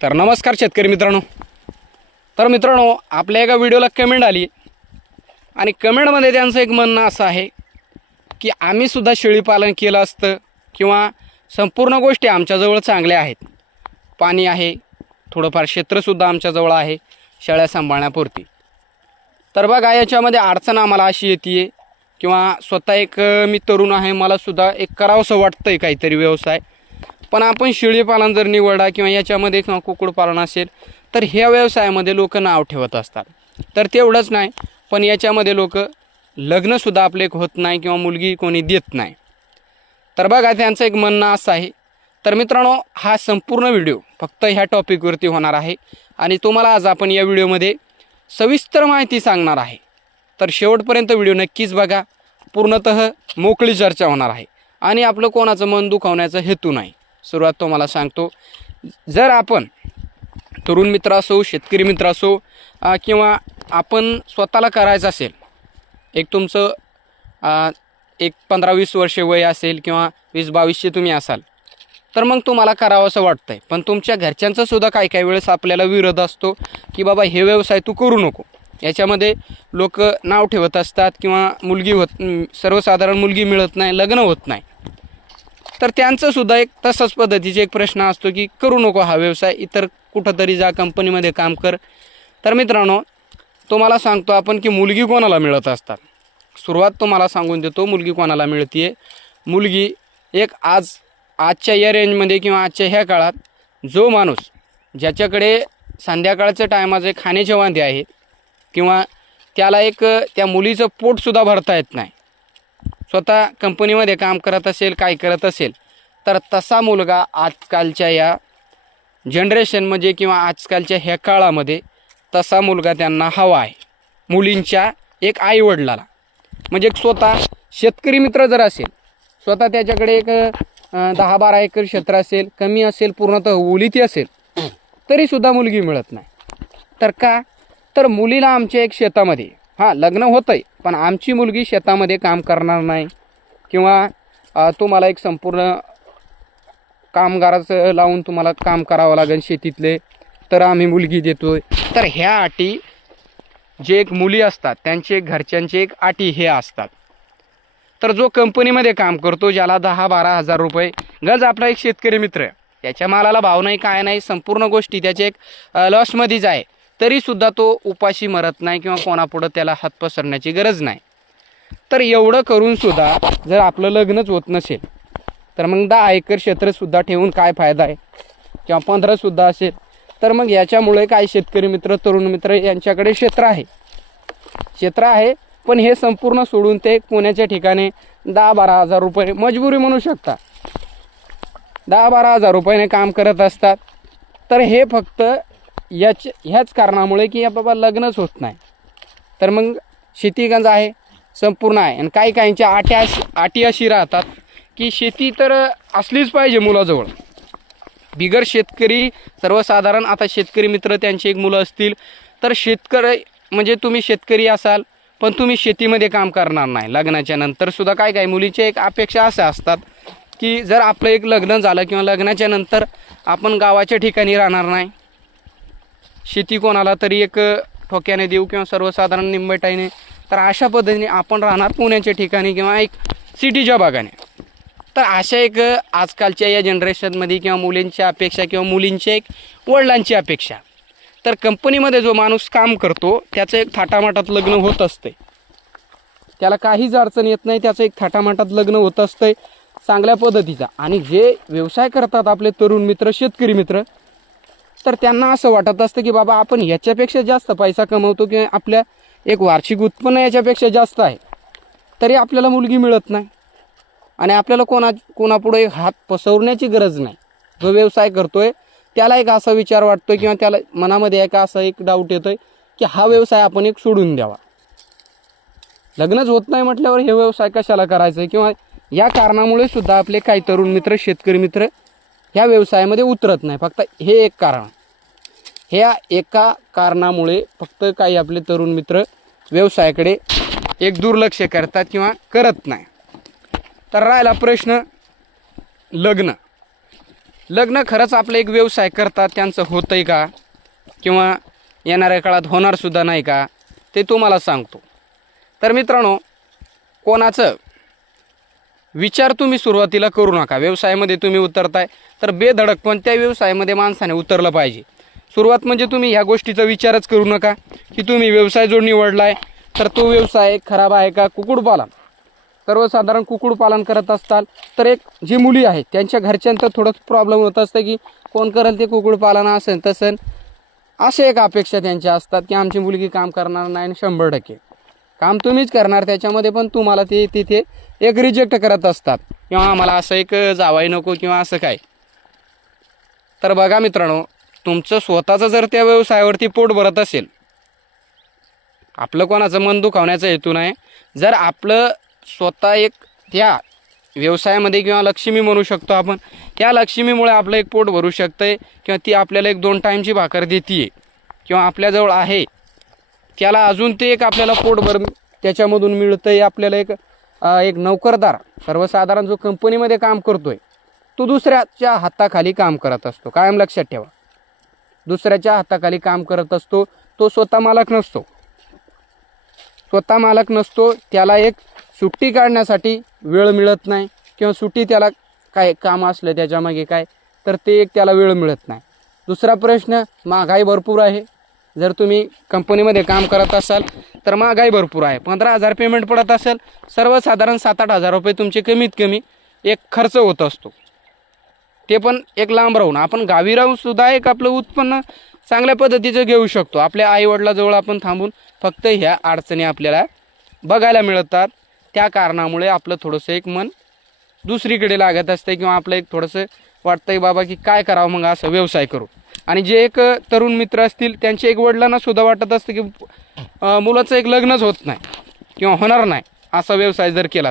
तर नमस्कार शेतकरी मित्रांनो. तर मित्रांनो, आपल्या एका व्हिडिओला कमेंट आली आणि कमेंटमध्ये त्यांचं एक म्हणणं असं आहे की आम्ही सुद्धा शेळीपालन केलं असतं किंवा संपूर्ण गोष्टी आमच्याजवळ चांगल्या आहेत, पाणी आहे, थोडंफार क्षेत्रसुद्धा आमच्याजवळ आहे शेळ्या सांभाळण्यापुरती. तर बघा, याच्यामध्ये अडचण आम्हाला अशी येते किंवा स्वतः एक मी तरुण आहे, मलासुद्धा एक करावंसं वाटतं आहे काहीतरी व्यवसाय. पण आपण शेळीपालन जर निवडा किंवा याच्यामध्ये किंवा कुक्कुटपालन असेल तर ह्या व्यवसायामध्ये लोक नाव ठेवत असतात. तर तेवढंच नाही, पण याच्यामध्ये लोक लग्नसुद्धा आपले होत नाही किंवा मुलगी कोणी देत नाही. तर बघा, त्यांचं एक म्हणणं असं आहे. तर मित्रांनो, हा संपूर्ण व्हिडिओ फक्त ह्या टॉपिकवरती होणार आहे आणि तुम्हाला आज आपण या व्हिडिओमध्ये सविस्तर माहिती सांगणार आहे. तर शेवटपर्यंत व्हिडिओ नक्कीच बघा. पूर्णतः मोकळी चर्चा होणार आहे आणि आपलं कोणाचं मन दुखावण्याचा हेतू नाही. सुरुवात तुम्हाला सांगतो, जर आपण तरुण मित्र असो, शेतकरी मित्र असो किंवा आपण स्वतःला करायचं असेल, एक तुमचं एक 15-20 वर्षे वय असेल किंवा 20-22चे तुम्ही असाल, तर मग तुम्हाला करावं असं वाटतं आहे. पण तुमच्या घरच्यांचा सुद्धा काही वेळेस आपल्याला विरोध असतो की बाबा हे व्यवसाय तू करू नको, याच्यामध्ये लोक नाव ठेवत असतात किंवा सर्वसाधारण मुलगी मिळत नाही, लग्न होत नाही. तर त्यांचंसुद्धा एक तसंच पद्धतीचे एक प्रश्न असतो की करू नको हा व्यवसाय, इतर कुठंतरी जा, कंपनीमध्ये काम कर. तर मित्रांनो, तुम्हाला सांगतो आपण की मुलगी कोणाला मिळत असतात. सुरुवात तुम्हाला सांगून देतो, मुलगी कोणाला मिळते आहे. मुलगी एक आजच्या या रेंजमध्ये किंवा आजच्या ह्या काळात जो माणूस ज्याच्याकडे संध्याकाळच्या टायमाचे खाण्याचे वांदे आहेत किंवा त्याला एक त्या मुलीचं पोटसुद्धा भरता येत नाही, स्वतः कंपनीमध्ये काम करत असेल, काय करत असेल, तर तसा मुलगा आजकालच्या या जनरेशनमध्ये किंवा आजकालच्या ह्या काळामध्ये तसा मुलगा त्यांना हवा आहे. मुलींच्या एक आईवडिलाला, म्हणजे स्वतः शेतकरी मित्र जर असेल, स्वतः त्याच्याकडे एक 10-12 एकर क्षेत्र असेल, कमी असेल, पूर्णतः ओलिती असेल, तरीसुद्धा मुलगी मिळत नाही. तर का? तर मुलीला आमच्या एक शेतामध्ये लग्न होतं आहे, पण आमची मुलगी शेतामध्ये काम करणार नाही किंवा तुम्हाला एक संपूर्ण कामगाराचं लावून तुम्हाला काम करावं लागेल शेतीतले, तर आम्ही मुलगी देतो आहे. तर ह्या अटी जे एक मुली असतात त्यांचे घरच्यांचे एक अटी हे असतात. तर जो कंपनीमध्ये काम करतो, ज्याला 10-12 हजार रुपये गज, आपला एक शेतकरी मित्र, त्याच्या मालाला भाव नाही, काय नाही, संपूर्ण गोष्टी त्याचे एक लॉसमध्येच आहे, तरीसुद्धा तो उपाशी मरत नाही किंवा कोणापुढं त्याला हात पसरण्याची गरज नाही. तर एवढं करूनसुद्धा जर आपलं लग्नच होत नसेल, तर मग 10 एकर क्षेत्रसुद्धा ठेवून काय फायदा आहे, किंवा 15सुद्धा असेल, तर मग याच्यामुळे काय शेतकरी मित्र, तरुण मित्र यांच्याकडे क्षेत्र आहे, पण हे संपूर्ण सोडून ते पुण्याच्या ठिकाणी 10-12 हजार रुपये मजबुरी म्हणू शकता, 10-12 हजार रुपयाने काम करत असतात. तर हे फक्त ह्याच कारणामुळे की या बाबा लग्नच होत नाही. तर मग शेतीगंज आहे, संपूर्ण आहे. आणि काहींच्या अटी अशी राहतात की शेती तर असलीच पाहिजे मुलाजवळ. बिगर शेतकरी, सर्वसाधारण आता शेतकरी मित्र त्यांची एक मुलं असतील, तर शेतकरी म्हणजे तुम्ही शेतकरी असाल पण तुम्ही शेतीमध्ये काम करणार नाही. लग्नाच्या नंतर सुद्धा काही मुलीच्या एक अपेक्षा अशा असतात की जर आपलं एक लग्न झालं किंवा लग्नाच्या नंतर आपण गावाच्या ठिकाणी राहणार नाही, शेती कोणाला तरी एक ठोक्याने देऊ किंवा सर्वसाधारण निंबटाईने, तर अशा पद्धतीने आपण राहणार पुण्याच्या ठिकाणी किंवा एक सिटीच्या भागाने. तर अशा एक आजकालच्या या जनरेशनमध्ये किंवा मुलींच्या अपेक्षा किंवा मुलींच्या एक वडिलांची अपेक्षा. तर कंपनीमध्ये जो माणूस काम करतो त्याचं एक थाटामाटात लग्न होत असते, त्याला काहीच अडचण येत नाही, त्याचं एक थाटामाटात लग्न होत असतंय चांगल्या पद्धतीचा. आणि जे व्यवसाय करतात आपले तरुण मित्र, शेतकरी मित्र, तर त्यांना असं वाटत असतं की बाबा आपण याच्यापेक्षा जास्त पैसा कमवतो किंवा आपल्या एक वार्षिक उत्पन्न याच्यापेक्षा जास्त आहे, तरी आपल्याला मुलगी मिळत नाही आणि आपल्याला कोणापुढे एक हात पसरवण्याची गरज नाही. जो व्यवसाय करतोय त्याला एक असा विचार वाटतोय किंवा त्याला मनामध्ये एक डाऊट येतोय की हा व्यवसाय आपण एक सोडून द्यावा. लग्नच होत नाही म्हटल्यावर हे व्यवसाय कशाला करायचं आहे, किंवा या कारणामुळे सुद्धा आपले काही तरुण मित्र, शेतकरी मित्र ह्या व्यवसायामध्ये उतरत नाही. फक्त हे एक कारण, ह्या एका कारणामुळे फक्त काही आपले तरुण मित्र व्यवसायाकडे एक दुर्लक्ष करतात किंवा करत नाही. तर राहिला प्रश्न लग्न. लग्न खरंच आपलं एक व्यवसाय करतात त्यांचं होतंय का, किंवा येणाऱ्या काळात होणारसुद्धा नाही का, ते तुम्हाला सांगतो. तर मित्रांनो, कोणाचं विचार तुम्ही सुरुवातीला करू नका. व्यवसायामध्ये तुम्ही उतरताय तर बेधडक कोणत्या व्यवसायामध्ये माणसाने उतरलं पाहिजे. सुरुवात म्हणजे तुम्ही ह्या गोष्टीचा विचारच करू नका की तुम्ही व्यवसाय जो निवडलाय तर तो व्यवसाय खराब आहे का. कुक्कुटपालन, सर्वसाधारण कुक्कुटपालन करत असताल तर एक जी मुली आहेत त्यांच्या घरच्यांचं थोडंच प्रॉब्लेम होत असतं की कोण करेल ते कुक्कुटपालन असेल तसं, असे एक अपेक्षा त्यांच्या असतात की आमची मुलगी काम करणार नाही. 100% काम तुम्हीच करणार त्याच्यामध्ये, पण तुम्हाला ते तिथे एक रिजेक्ट करत असतात किंवा आम्हाला असं एक जावाई नको किंवा असं काय. तर बघा मित्रांनो, तुमचं स्वतःचं जर त्या व्यवसायावरती पोट भरत असेल, आपलं कोणाचं मन दुखावण्याचा हेतू नाही, जर आपलं स्वतः एक त्या व्यवसायामध्ये किंवा लक्ष्मी म्हणू शकतो आपण, त्या लक्ष्मीमुळे आपलं एक पोट भरू शकतंय किंवा ती आपल्याला एक 2 टाईमची भाकर देते किंवा आपल्याजवळ आहे, त्याला अजून ते एक आपल्याला पोटभर त्याच्यामधून मिळतंय. आपल्याला एक नोकरदार, सर्वसाधारण जो कंपनीमध्ये काम करतोय तो दुसऱ्याच्या हाताखाली काम करत असतो. कायम लक्षात ठेवा, दुसऱ्याच्या हाताखाली काम करत असतो. तो स्वतः मालक नसतो. स्वतः मालक नसतो, त्याला एक सुट्टी काढण्यासाठी वेळ मिळत नाही किंवा सुट्टी त्याला काय काम असलं त्याच्यामागे काय तर ते एक त्याला वेळ मिळत नाही. दुसरा प्रश्न, महागाई भरपूर आहे. जर तुम्ही कंपनीमध्ये काम करत असाल तर महागाई भरपूर आहे. 15,000 पेमेंट पडत असेल, सर्वसाधारण 7-8 हजार रुपये तुमचे कमीत कमी एक खर्च होत असतो. ते पण एक लांब राहून, आपण गावी राहून सुद्धा एक आपलं उत्पन्न चांगल्या पद्धतीचं घेऊ शकतो. आपल्या आईवडिलाजवळ आपण थांबून फक्त ह्या अडचणी आपल्याला बघायला मिळतात. त्या कारणामुळे आपलं थोडंसं एक मन दुसरीकडे लागत असतं किंवा आपलं एक थोडंसं वाटतंय बाबा की काय करावं मग असं व्यवसाय करू. आणि जे एक तरुण मित्र असतील त्यांच्या एक वडिलांना सुद्धा वाटत असतं की मुलाचं एक लग्नच होत नाही किंवा होणार नाही असा व्यवसाय जर केला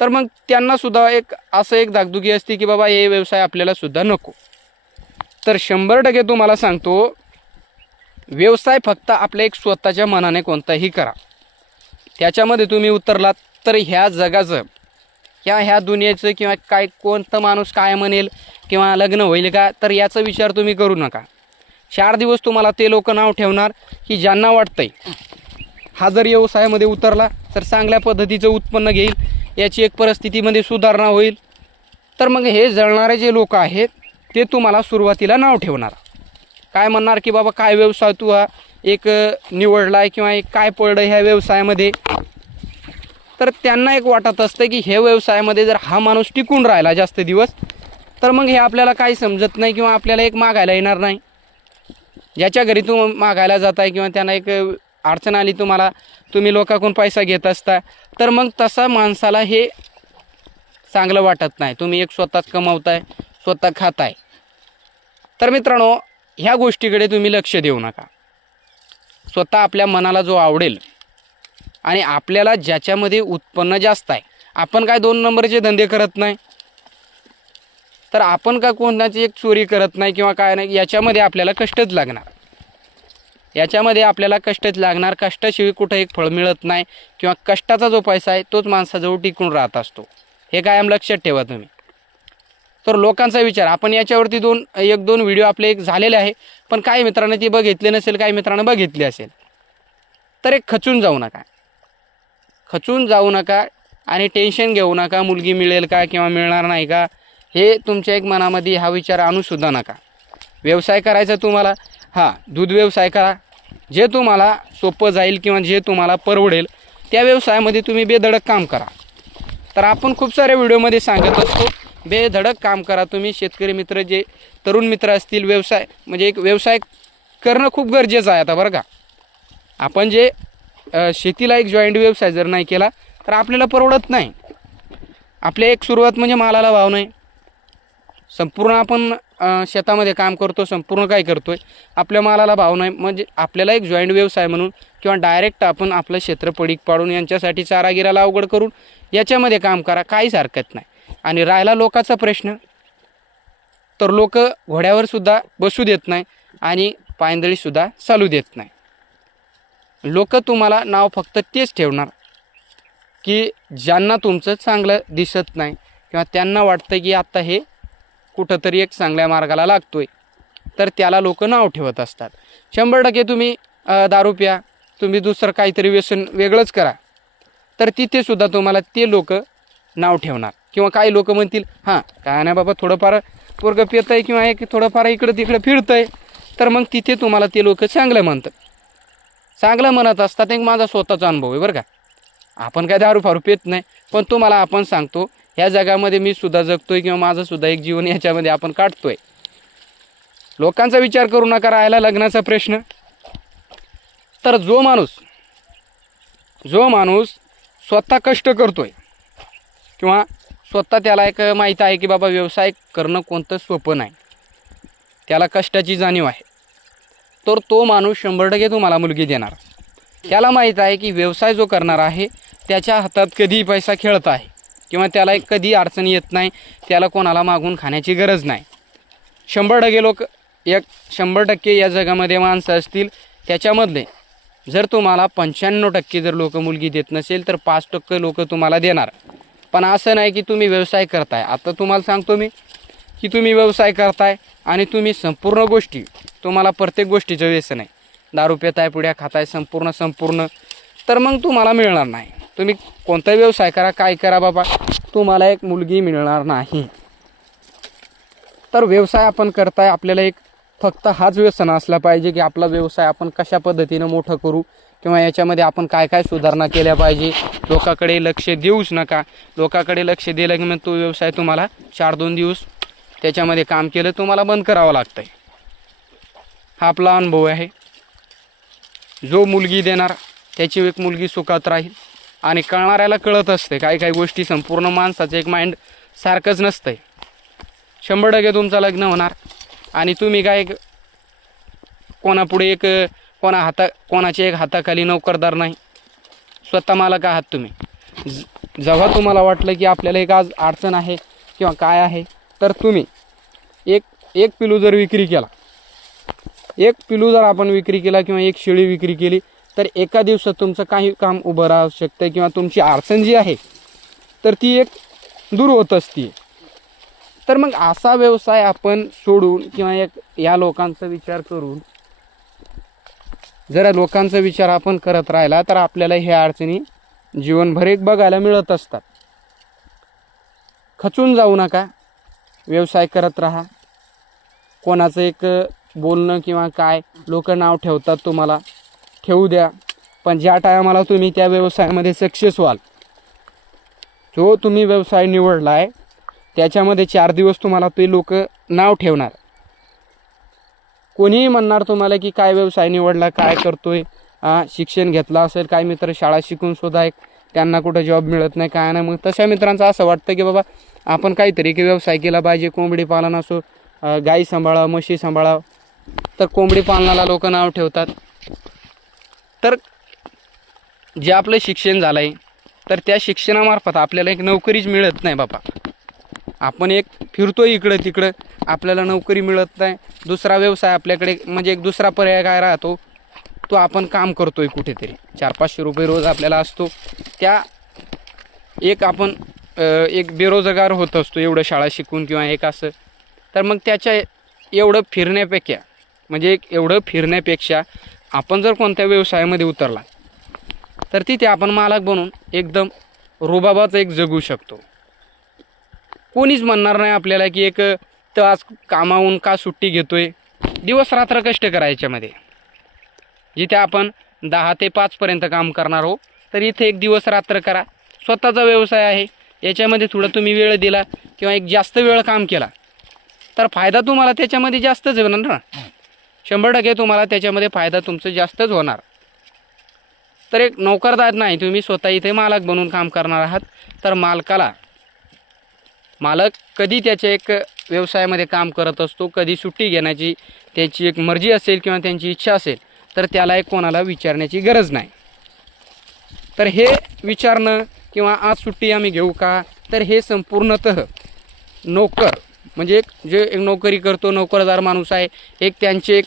तर मग त्यांना सुद्धा एक असं एक धाकधुकी असते की बाबा हे व्यवसाय आपल्याला सुद्धा नको. तर 100% तुम्हाला सांगतो, व्यवसाय फक्त आपल्या एक स्वतःच्या मनाने कोणताही करा. त्याच्यामध्ये तुम्ही उतरलात तर ह्या जगाचं ह्या दुनियेचं किंवा काय कोणतं माणूस काय म्हणेल किंवा लग्न होईल का तर याचा विचार तुम्ही करू नका. 4 दिवस तुम्हाला ते लोक नाव ठेवणार की ज्यांना वाटतंय हा जर व्यवसायामध्ये उतरला तर चांगल्या पद्धतीचं उत्पन्न घेईल, याची एक परिस्थितीमध्ये सुधारणा होईल. तर मग हे जळणारे जे लोक आहेत ते तुम्हाला सुरुवातीला नाव ठेवणार. काय म्हणणार की बाबा काय व्यवसाय तू हा एक निवडलाय किंवा एक काय पडलं ह्या व्यवसायामध्ये. तर त्यांना एक वाटत असतं की हे व्यवसायामध्ये जर हा माणूस टिकून राहिला जास्त दिवस तर मग हे आपल्याला काही समजत नाही किंवा आपल्याला एक मागायला येणार नाही. ज्याच्या घरी तुम्ही मागायला जाताय किंवा त्यांना एक अडचण आली तुम्हाला, तुम्ही लोकांकडून पैसा घेत असता तर मग तसा माणसाला हे चांगलं वाटत नाही. तुम्ही एक स्वतःच कमावताय, स्वतः खाताय. तर मित्रांनो, ह्या गोष्टीकडे तुम्ही लक्ष देऊ नका. स्वतः आपल्या मनाला जो आवडेल आणि आपल्याला ज्याच्यामध्ये उत्पन्न जास्त आहे, आपण काय 2 नंबरचे धंदे करत नाही, तर आपण का कोणाची एक चोरी करत नाही किंवा काय नाही. याच्यामध्ये आपल्याला कष्टच लागणार, याच्यामध्ये आपल्याला कष्टच लागणार. कष्टाशिवाय कुठं एक फळ मिळत नाही किंवा कष्टाचा जो पैसा आहे तोच माणसाजवळ टिकून राहत असतो. हे कायम लक्षात ठेवा तुम्ही. तर लोकांचा विचार, आपण याच्यावरती 1-2 व्हिडिओ आपले एक झालेले आहे, पण काही मित्रांनी ती बघितले नसेल, काही मित्रांनी बघितले असेल. तर एक खचून जाऊ नका, खचून जाऊ नका आणि टेन्शन घेऊ नका. मुलगी मिळेल का किंवा मिळणार नाही का हे तुमच्या एक मनामध्ये हा विचार आणूसुद्धा नका. व्यवसाय करायचा तुम्हाला, दूध व्यवसाय करा. जे तुम्हाला सोपं जाईल किंवा जे तुम्हाला परवडेल त्या व्यवसायामध्ये तुम्ही बेधडक काम करा. तर आपण खूप साऱ्या व्हिडिओमध्ये सांगत असतो, बेधडक काम करा तुम्ही. शेतकरी मित्र, जे तरुण मित्र असतील, व्यवसाय म्हणजे एक व्यवसाय करणं खूप गरजेचं आहे. आता बरं का, आपण जे शेतीला एक जॉईंट व्यवसाय जर नाही केला तर आपल्याला परवडत नाही. आपल्या एक सुरुवात म्हणजे मालाला भाव नाही. संपूर्ण आपण शेतामध्ये काम करतो, संपूर्ण काय करतोय, आपल्या मालाला भाव नाही. म्हणजे आपल्याला एक जॉईंट व्यवसाय म्हणून किंवा डायरेक्ट आपण आपलं क्षेत्र पडीक पाडून यांच्यासाठी चारागिराला अवघड करून याच्यामध्ये काम करा, काहीच हरकत नाही. आणि राहिला लोकांचा प्रश्न, तर लोक घोड्यावर सुद्धा बसू देत नाही आणि पायंदळीसुद्धा चालू देत नाही. लोक तुम्हाला नाव फक्त तेच ठेवणार की ज्यांना तुमचं चांगलं दिसत नाही किंवा त्यांना वाटतं की आत्ता हे कुठंतरी एक चांगल्या मार्गाला लागतोय, तर त्याला लोक नाव ठेवत असतात. 100% तुम्ही दारू प्या, तुम्ही दुसरं काहीतरी व्यसन वेगळंच करा, तर तिथे सुद्धा तुम्हाला ते लोक नाव ठेवणार. किंवा काही लोक म्हणतील हां काय नाही बाबा, थोडंफार पोरगं पित आहे किंवा एक थोडंफार इकडं तिकडं फिरतं आहे, तर मग तिथे तुम्हाला ते लोक चांगलं म्हणतात. चांगलं म्हणत असतात. एक माझा स्वतःचा अनुभव आहे बरं का. आपण काय दारू फारू पित नाही, पण तुम्हाला आपण सांगतो ह्या जगामध्ये मी सुद्धा जगतोय किंवा माझं सुद्धा एक जीवन याच्यामध्ये आपण काढतोय. लोकांचा विचार करू नका राहायला लग्नाचा प्रश्न. तर जो माणूस स्वतः कष्ट करतोय किंवा स्वतः त्याला एक माहीत आहे की बाबा व्यवसाय करणं कोणतं सोपं नाही, त्याला कष्टाची जाणीव आहे, तर तो माणूस 100% तुम्हाला मुलगी देणार. त्याला माहीत आहे की व्यवसाय जो करणार आहे त्याच्या हातात कधीही पैसा खेळत आहे किंवा त्याला कधी अडचण येत नाही, त्याला कोणाला मागून खाण्याची गरज नाही. 100% या जगामध्ये माणसं असतील, त्याच्यामधले जर तुम्हाला 95% जर लोक मुलगी देत नसेल तर 5% लोक तुम्हाला देणार. पण असं नाही की तुम्ही व्यवसाय करताय. आता तुम्हाला सांगतो मी की तुम्ही व्यवसाय करताय आणि तुम्ही संपूर्ण गोष्टी, तुम्हाला प्रत्येक गोष्टीचं व्यसन आहे, दारू पिताय, पुड्या खाताय संपूर्ण, तर मग तुम्हाला मिळणार नाही. तुम्ही कोणता व्यवसाय करा, काय करा बाबा, तुम्हाला एक मुलगी मिळणार नाही. तर व्यवसाय आपण करताय, आपल्याला एक फक्त हाच व्यसन असला पाहिजे की आपला व्यवसाय आपण कशा पद्धतीनं मोठं करू किंवा याच्यामध्ये आपण काय काय सुधारणा केल्या पाहिजे. लोकांकडे लक्ष देऊच नका. लोकांकडे लक्ष दिलं की मग तो व्यवसाय तुम्हाला 4-2 दिवस त्याच्यामध्ये काम केलं तुम्हाला बंद करावं लागतंय. हा आपला अनुभव आहे. जो मुलगी देणार त्याची एक मुलगी सुखात राहील. आणि कळणाऱ्याला कळत असते काही काही गोष्टी. संपूर्ण माणसाचं एक माइंड सारखंच नसतंय. 100% तुमचं लग्न होणार आणि तुम्ही काय कोणापुढे एक कोणाच्या एक हाताखाली नोकरदार नाही, स्वतः मालक आहात तुम्ही. जेव्हा तुम्हाला वाटलं की आपल्याला एक आज अडचण आहे किंवा काय आहे, तर तुम्ही एक पिलू जर विक्री केला, एक पिलू जर आपण विक्री केला किंवा एक शेळी विक्री केली, तर एका दिवसात तुमचं काही काम उभं राहू शकतं किंवा तुमची अडचण जी आहे तर ती एक दूर होत असते. तर मग असा व्यवसाय आपण सोडून किंवा एक या लोकांचा विचार करून जरा लोकांचा विचार आपण करत राहिला तर आपल्याला ह्या अडचणी जीवनभर एक बघायला मिळत असतात. खचून जाऊ नका, व्यवसाय करत राहा. कोणाचं एक बोलणं किंवा काय लोक नाव ठेवतात तुम्हाला, ठेवू द्या. पण ज्या टायमाला तुम्ही त्या व्यवसायामध्ये सक्सेस व्हाल, जो तुम्ही व्यवसाय निवडला आहे त्याच्यामध्ये 4 दिवस तुम्हाला ते लोक नाव ठेवणार. कोणीही म्हणणार तुम्हाला की काय व्यवसाय निवडला, काय करतोय, शिक्षण घेतलं असेल. काही मित्र शाळा शिकून सुद्धा एक त्यांना कुठं जॉब मिळत नाही, काय नाही. मग तशा मित्रांचं असं वाटतं की बाबा आपण काहीतरी की व्यवसाय केला पाहिजे. कोंबडी पालन असो, गाई सांभाळा, म्हशी सांभाळा, तर कोंबडी पालनाला लोक नाव ठेवतात. तर जे आपलं शिक्षण झालं आहे तर त्या शिक्षणामार्फत आपल्याला एक नोकरीच मिळत नाही बाबा. आपण एक फिरतोय इकडं तिकडं, आपल्याला नोकरी मिळत नाही. दुसरा व्यवसाय आपल्याकडे म्हणजे एक दुसरा पर्याय काय राहतो, तो आपण काम करतोय कुठेतरी. 400-500 रुपये रोज आपल्याला असतो. त्या एक आपण एक बेरोजगार होत असतो एवढं शाळा शिकून किंवा एक असं. तर मग त्याच्या एवढं फिरण्यापेक्षा आपण जर कोणत्या व्यवसायामध्ये उतरला तर तिथे आपण मालक बनून एकदम रुबाबाचं एक जगू शकतो. कोणीच म्हणणार नाही आपल्याला की एक तास कामावून का सुट्टी घेतोय. दिवस रात्र कष्ट करायच्यामध्ये जिथे आपण 10 ते 5 पर्यंत काम करणार हो, तर इथे एक दिवस रात्र करा. स्वतःचा व्यवसाय आहे, याच्यामध्ये थोडं तुम्ही वेळ दिला किंवा एक जास्त वेळ काम केला तर फायदा तुम्हाला त्याच्यामध्ये जास्तच होणार ना. 100% तुम्हाला त्याच्यामध्ये फायदा तुमचं जास्तच होणार. तर एक नोकरदार नाही, तुम्ही स्वतः इथे मालक बनून काम करणार आहात. तर मालक कधी त्याच्या एक व्यवसायामध्ये काम करत असतो, कधी सुट्टी घेण्याची त्याची एक मर्जी असेल किंवा त्यांची इच्छा असेल तर त्याला एक कोणाला विचारण्याची गरज नाही. तर हे विचारणं किंवा आज सुट्टी आम्ही घेऊ का, तर हे संपूर्णतः नोकर म्हणजे एक नोकरी करतो नोकरदार माणूस आहे, एक त्यांचे एक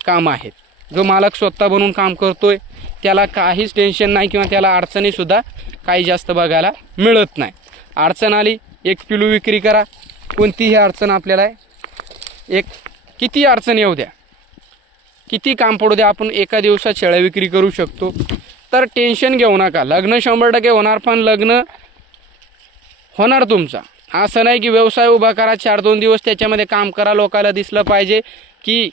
काम आहेत. जो मालक स्वतः बनून काम करतोय त्याला काहीच टेन्शन नाही किंवा त्याला अडचणीसुद्धा काही जास्त बघायला मिळत नाही. अडचण आली, एक पिलू विक्री करा, कोणतीही अडचण आपल्याला एक किती अडचण येऊ द्या, किती काम पडू द्या, आपण एका दिवसात शेळ्या विक्री करू शकतो. तर टेन्शन घेऊ नका. लग्न 100% होणार, पण लग्न होणार तुमचा. असं नाही की व्यवसाय उभा करा, 4-2 दिवस त्याच्यामध्ये काम करा, लोकांना दिसलं पाहिजे की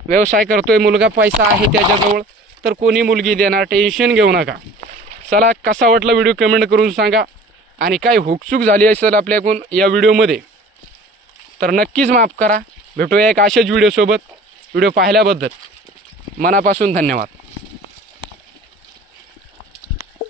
व्यवसाय करतोय मुलगा, पैसा आहे त्याच्याजवळ, तर कोणी मुलगी देणार. टेन्शन घेऊ नका. चला, कसा वाटला व्हिडिओ कमेंट करून सांगा. आणि काय हुकचूक झाली असेल आपल्याकडून या व्हिडिओमध्ये तर नक्कीच माफ करा. भेटूया एक अशाच व्हिडिओसोबत. व्हिडिओ पाहिल्याबद्दल मनापासून धन्यवाद.